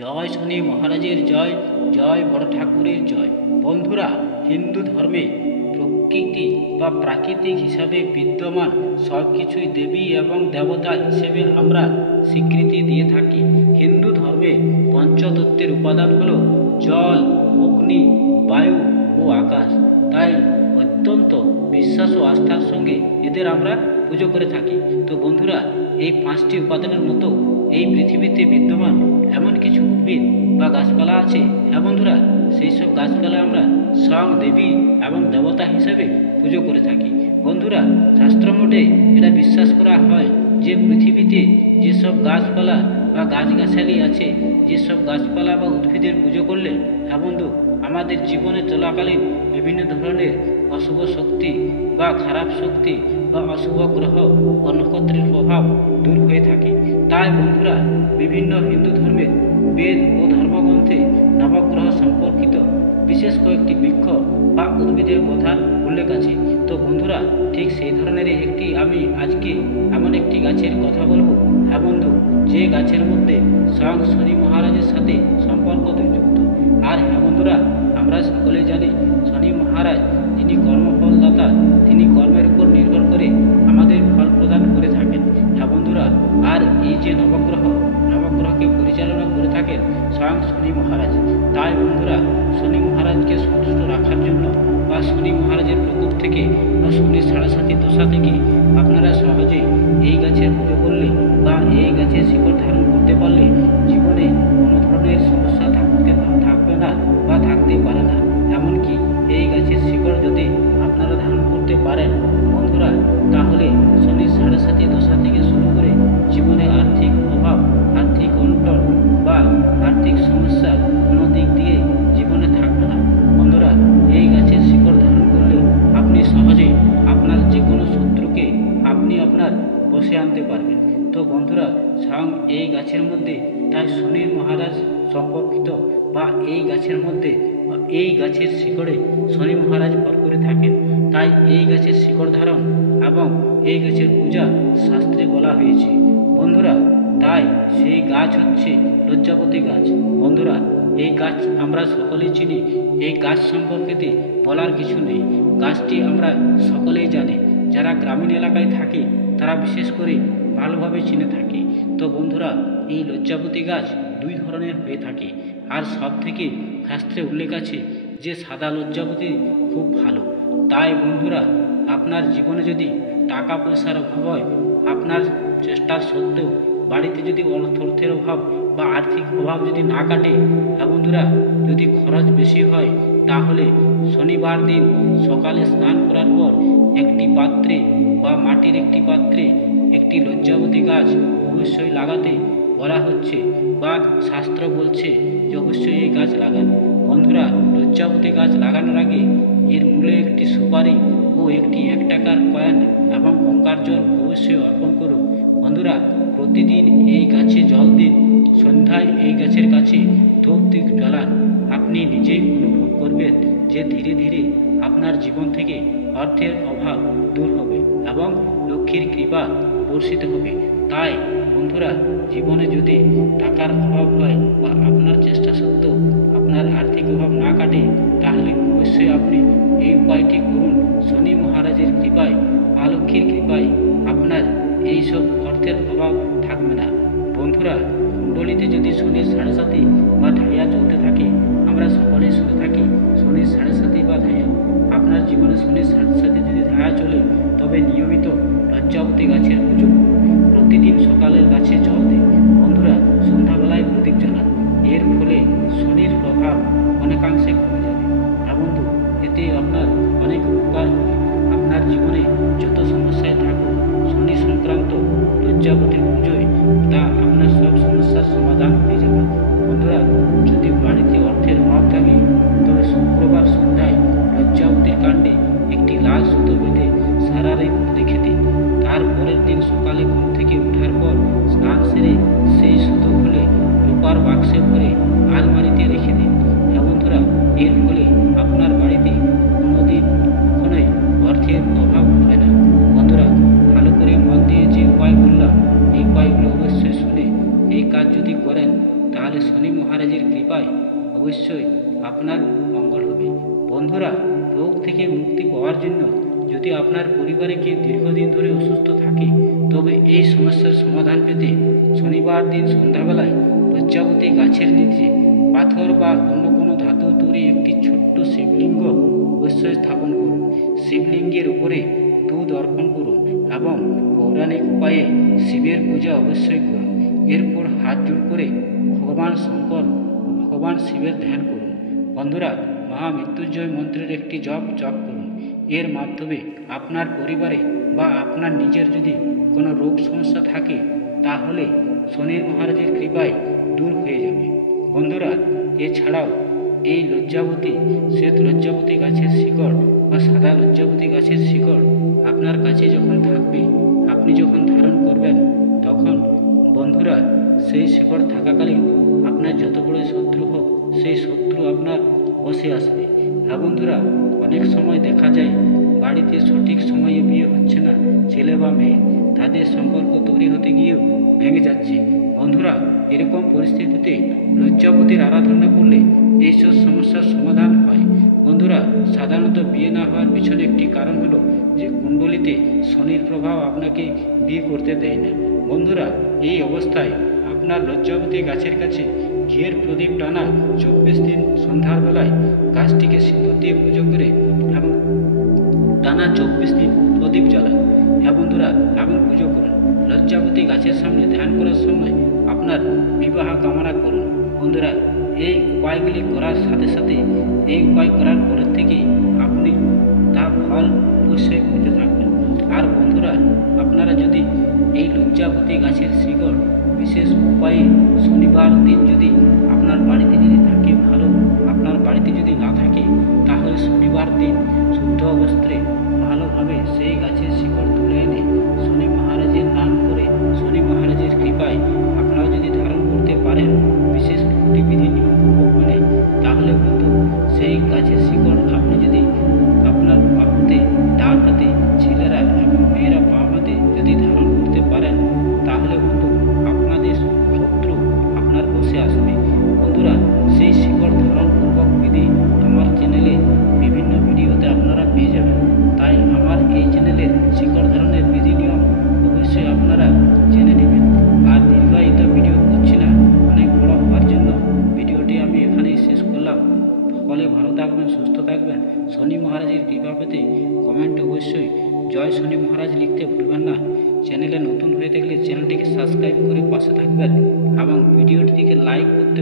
জয় শনি মহারাজের জয়, জয় বড় ঠাকুরের জয়। বন্ধুরা, হিন্দু ধর্মে প্রকৃতি বা প্রাকৃতিক হিসাবে বিদ্যমান সব কিছুই দেবী এবং দেবতা হিসেবে আমরা স্বীকৃতি দিয়ে থাকি। হিন্দু ধর্মে পঞ্চতত্ত্বের উপাদান হল জল, অগ্নি, বায়ু ও আকাশ। তাই অত্যন্ত বিশ্বাস ও আস্থার সঙ্গে এদের আমরা পুজো করে থাকি। তো বন্ধুরা, এই পাঁচটি উপাদানের মতো এই পৃথিবীতে বিদ্যমান এমন কিছু উদ্ভিদ বা গাছপালা আছে, হ্যাঁ বন্ধুরা, সেই সব গাছপালা আমরা স্বয়ং দেবী এবং দেবতা হিসেবে পুজো করে থাকি। বন্ধুরা, শাস্ত্রমতে এটা বিশ্বাস করা হয় যে পৃথিবীতে যেসব গাছপালা বা গাছগাছালি আছে, যেসব গাছপালা বা উদ্ভিদের পুজো করলে, হ্যাঁ বন্ধু, আমাদের জীবনে চলাকালীন বিভিন্ন ধরনের অশুভ শক্তি বা খারাপ শক্তি বা অশুভ গ্রহ ও নক্ষত্রের প্রভাব দূর হয়ে থাকে। তাই বন্ধুরা, বিভিন্ন হিন্দু ধর্মের বেদ ও ধর্মগ্রন্থে নবগ্রহ সম্পর্কিত বিশেষ কয়েকটি বৃক্ষ বা উদ্ভিদের কথা উল্লেখ আছে। তো বন্ধুরা, ঠিক সেই ধরনের আমি আজকে এমন একটি গাছের কথা বলবো, হ্যাঁ বন্ধু, যে গাছের মধ্যে স্বয়ং শনি মহারাজের সাথে সম্পর্ক যুক্ত। আর হ্যাঁ বন্ধুরা, আমরা সকলে জানি শনি মহারাজ যিনি কর্মফলদাতা, তিনি কর্মের উপর নির্ভর করে আমাদের ফল প্রদান করে থাকেন। হ্যাঁ বন্ধুরা, আর এই যে নবগ্রহকে পরিচালনা করে থাকেন স্বয়ং শনি মহারাজ। তাই বন্ধুরা, শনি মহারাজকে সন্তুষ্ট রাখার জন্য বা শনি মহারাজের প্রকোপ থেকে বা শনির সাড়ে দশা থেকে আপনারা সহজেই এই গাছের পুজো করলে বা এই গাছের শিকড় ধারণ করতে পারলে জীবনে কোনো ধরনের সমস্যা থাকবে না বা থাকতে পারে না। এমনকি এই গাছের শিকড় যদি আপনারা ধারণ করতে পারেন বন্ধুরা, তাহলে শনির সাড়ে দশা থেকে শুরু করে জীবনে আর্থিক অভাব, আর্থিক অনটন বা আর্থিক সমস্যা কোনো দিক দিয়ে জীবনে থাকবে না। বন্ধুরা, এই গাছের শিকড় ধারণ করলে আপনি সহজেই আপনার যে কোনো শত্রুকে আপনি আপনার বশে আনতে পারবেন। তো বন্ধুরা, স্বয়ং এই গাছের মধ্যে তাই শনি মহারাজ সম্পর্কিত বা এই গাছের মধ্যে এই গাছের শিকড়ে শনি মহারাজ ভর করে থাকেন। তাই এই গাছের শিকড় ধারণ এবং এই গাছের পূজা শাস্ত্রে বলা হয়েছে। বন্ধুরা, তাই সেই গাছ হচ্ছে লজ্জাপতি গাছ। বন্ধুরা, এই গাছ আমরা সকলেই চিনি, এই গাছ সম্পর্কে বলার কিছু নেই। গাছটি আমরা সকলেই জানি, যারা গ্রামীণ এলাকায় থাকে তারা বিশেষ করে ভালোভাবে চিনে থাকে। তো বন্ধুরা, এই লজ্জাপতি গাছ দুই ধরনের হয়ে থাকে। আর সব থেকে শাস্ত্রে উল্লেখ আছে যে সাদা লজ্জাপতি খুব ভালো। তাই বন্ধুরা, আপনার জীবনে যদি টাকা পয়সার অভাব হয়, আপনার চেষ্টার সত্ত্বেও বাড়িতে যদি অর্থের অভাব বা আর্থিক অভাব যদি না কাটে, হ্যাঁ বন্ধুরা, যদি খরচ বেশি হয়, তাহলে শনিবার দিন সকালে স্নান করার পর একটি পাত্রে বা মাটির একটি পাত্রে একটি লজ্জাপতি গাছ অবশ্যই লাগাতে বলা হচ্ছে বা শাস্ত্র বলছে যে অবশ্যই এই গাছ লাগান। বন্ধুরা, লজ্জাপতি গাছ লাগানোর আগে এর মূলে একটি সুপারি ও একটি 1 টাকার কয়েন এবং গঙ্গার জল অবশ্যই অর্পণ করুন। বন্ধুরা, প্রতিদিন এই গাছে জল দিন, সন্ধ্যায় এই গাছের কাছে ধূপ দীপ জ্বালান। আপনি নিজেই অনুভব করবেন যে ধীরে ধীরে আপনার জীবন থেকে অর্থের অভাব দূর হবে এবং লক্ষ্মীর কৃপা বর্ষিত হবে। তাই বন্ধুরা, জীবনে যদি টাকার অভাব হয় বা আপনার চেষ্টা সত্ত্বেও আপনার আর্থিক অভাব না কাটে, তাহলে অবশ্যই আপনি এই উপায়টি করুন। শনি মহারাজের কৃপায়, মা লক্ষ্মীর কৃপায় আপনার এই সব অর্থের অভাব থাকবে না। বন্ধুরা, কুণ্ডলিতে যদি শনির সাড়ে বা ঢাইয়া চলতে থাকে, আমরা সকলেই শুনে থাকি শনির সাড়ে বা ঢাইয়া। আপনার জীবনে শনির সাড়ে যদি ঢাইয়া চলে, তবে নিয়মিত লজ্জাপতি গাছের পুজো প্রতিদিন সকালের গাছে জল দিন। বন্ধুরা, সন্ধ্যাবেলায় প্রদীপ জ্বালান। এর ফলে শনির প্রভাব অনেকাংশে কমে যাবে। আর বন্ধু, এতে আপনার অনেক উপকার হবে। আপনার জীবনে যত সমস্যায় থাকুক, শনি সংক্রান্ত লজ্জাপতির পুজোয় তা আপনার সব সমস্যার সমাধান হয়ে যাবে। বন্ধুরা, যদি বাড়িতে অর্থের অভাব থাকে, তবে শুক্রবার সন্ধ্যায় লজ্জাপতির কাণ্ডে একটি লাল সুতো বেঁধে সারা রেখে দিন। তার পরের দিন সকালে ঘুম থেকে ওঠার পর স্নান সেরে সেই সুতো খুলে রূপার বাক্সে ভরে আলমারিতে রেখে দিন। হ্যাঁ বন্ধুরা, এর ফলে আপনার বাড়িতে কখনোই অর্থের অভাব হবে না। বন্ধুরা, ভালো করে মন দিয়ে যে উপায় বললাম, এই উপায়গুলো অবশ্যই শুনে এই কাজ যদি করেন, তাহলে শনি মহারাজের কৃপায় অবশ্যই আপনার মঙ্গল হবে। বন্ধুরা, রোগ থেকে মুক্তি পাওয়ার জন্য যদি আপনার পরিবারে কেউ দীর্ঘদিন ধরে অসুস্থ থাকে, তবে এই সমস্যার সমাধান পেতে শনিবার দিন সন্ধ্যাবেলায় লজ্জাবতী গাছের নিচে পাথর বা অন্য কোনো ধাতু তৈরি একটি ছোট্ট শিবলিঙ্গ অবশ্যই স্থাপন করুন। শিবলিঙ্গের উপরে দুধ অর্পণ করুন এবং পৌরাণিক উপায়ে শিবের পূজা অবশ্যই করুন। এরপর হাত জোড় করে ভগবান শঙ্কর ও ভগবান শিবের ধ্যান করুন। বন্ধুরা, মহামৃত্যুঞ্জয় মন্ত্রের একটি জপ করুন। এর মাধ্যমে আপনার পরিবারে বা আপনার নিজের যদি কোনো রোগ সমস্যা থাকে, তাহলে শনি মহারাজের কৃপায় দূর হয়ে যাবে। বন্ধুরা, এছাড়াও এই শ্বেত লজ্জাবতী গাছের শিকড় বা সাদা লজ্জাবতী গাছের শিকড় আপনার কাছে যখন থাকবে, আপনি যখন ধারণ করবেন, তখন বন্ধুরা সেই শিকড় থাকাকালীন আপনার যত বড় শত্রু হোক, সেই শত্রু আপনার বসে আসবে। হ্যাঁ বন্ধুরা, অনেক সময় দেখা যায় বাড়িতে সঠিক সময়ে বিয়ে হচ্ছে না, ছেলে বা মেয়ে, তাদের সম্পর্ক তৈরি হতে গিয়েও ভেঙে যাচ্ছে। বন্ধুরা, এরকম পরিস্থিতিতে লজ্জাবতীর আরাধনা করলে এইসব সমস্যার সমাধান হয়। বন্ধুরা, সাধারণত বিয়ে না হওয়ার পিছনে একটি কারণ হলো যে কুণ্ডলিতে শনির প্রভাব আপনাকে বিয়ে করতে দেয় না। বন্ধুরা, এই অবস্থায় আপনার লজ্জাবতী গাছের কাছে ঘিয়ের প্রদীপ টানা 24 দিন সন্ধ্যার বেলায় গাছটিকে সিঁদুর দিয়ে পুজো করে এবং টানা 24 দিন প্রদীপ জ্বালান। হ্যাঁ বন্ধুরা, এবং পুজো করুন। লজ্জাবতী গাছের সামনে ধ্যান করার সময় আপনার বিবাহ কামনা করুন। বন্ধুরা, এই উপায়গুলি করার সাথে সাথে এই উপায় করার পরের থেকেই আপনি তার ফল অবশ্যই পেতে থাকবেন। আর বন্ধুরা, আপনারা যদি এই লজ্জাবতী গাছের শিকড় বিশেষ উপায়ে শনিবার দিন যদি আপনার বাড়িতে যদি থাকে ভালো, আপনার বাড়িতে যদি না থাকে, তাহলে শনিবার দিন শুদ্ধ অবস্ত্রে ভালোভাবে সেই গাছের শিকড় তুলে এনে শনি মহারাজের নাম করে শনি মহারাজের কৃপায় আপনারা যদি ধারণ করতে পারেন বিশেষ বিধি নিয়মপূর্বক মেনে, তাহলে বন্ধু সেই গাছের শিকড় আপনি যদি আপনার বাহুতে, ডান হাতে, ছেলেরা এবং মেয়েরা বাম হাতে যদি ধারণ করতে পারেন, তাহলে বন্ধু আপনাদের শত্রু আপনার বসে আসবে। বন্ধুরা, সেই শিকড় ধারণ পূর্বক বিধি আমার চ্যানেলে বিভিন্ন ভিডিওতে আপনারা পেয়ে যাবেন। তাই আমার এই চ্যানেলের শিকড় ধারণের বিধি নিয়ম অবশ্যই আপনারা জেনে নেবেন। আর দীর্ঘায়িত ভিডিও করছি না, অনেক বড় হওয়ার জন্য ভিডিওটি আমি এখানেই শেষ করলাম। সকলে ভালো থাকবেন, সুস্থ থাকবেন। শনি মহারাজের কৃপা পেতে কমেন্ট অবশ্যই জয় শনি মহারাজ লিখতে ভুলবেন না। চ্যানেলে নতুন হয়ে থাকলে চ্যানেলটিকে সাবস্ক্রাইব করে পাশে থাকবেন এবং ভিডিওটিকে লাইক করতে